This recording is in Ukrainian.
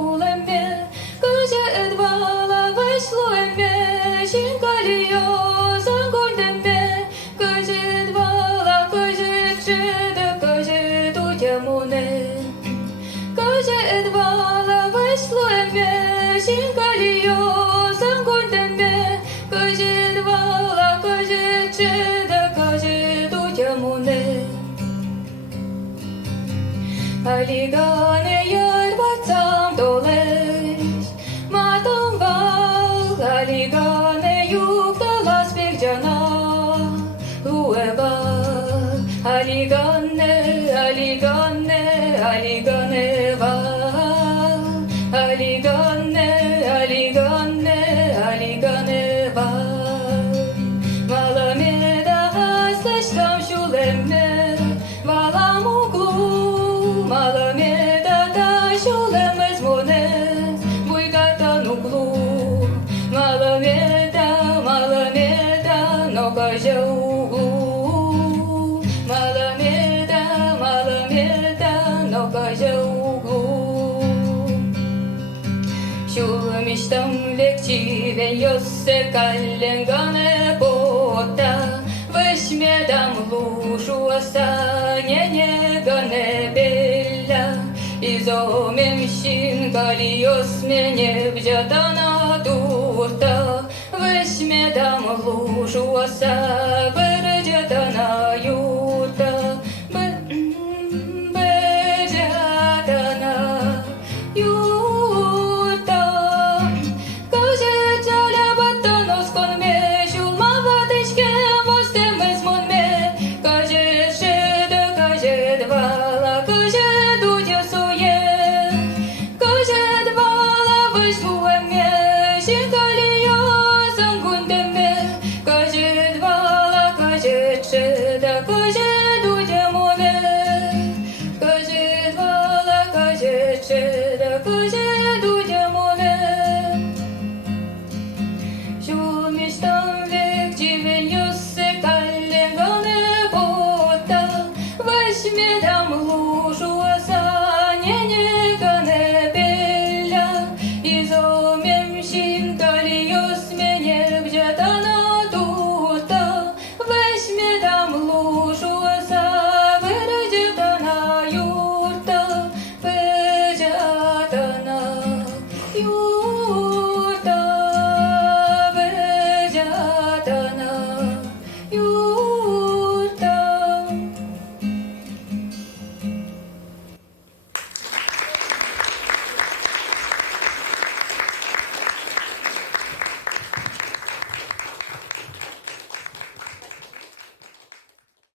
шулембе, каже едвала вешлуембе, жінкаліо загордембе, каже едвала, каже чеде, каже тутямуне, каже едвала вешлуембе, жінкаліо загордембе, каже едвала, каже чеде, каже тутямуне. Aligane yar batsam doleş, matam bal, aligane yuk dalas bir cana, ueba, aligane, aligane, aligane val, aligane, aligane, aligane val, malame da hasleştam şulemme, malam uglu. Malameda da şolemez monez, buygatan uglu. Malameda, malameda, no kaže uglu. Malameda, malameda, no kaže uglu. Şulmiştam lekçi ve yosse kallengane botta. Weźmiedam luszu osanie gane bella i zomiem sinkali osmienie wziadana turta. Weźmiedam luszu osa berdziadana juta, berdziadana juta. Każe czala batanos kon mnie siulma wadeczkę. Weźmiedam luszu osanie gane bella i zomiem sinkali osmienie wziadana turta. Weźmiedam luszu osa berdziadana jurta, berdziadana jurta.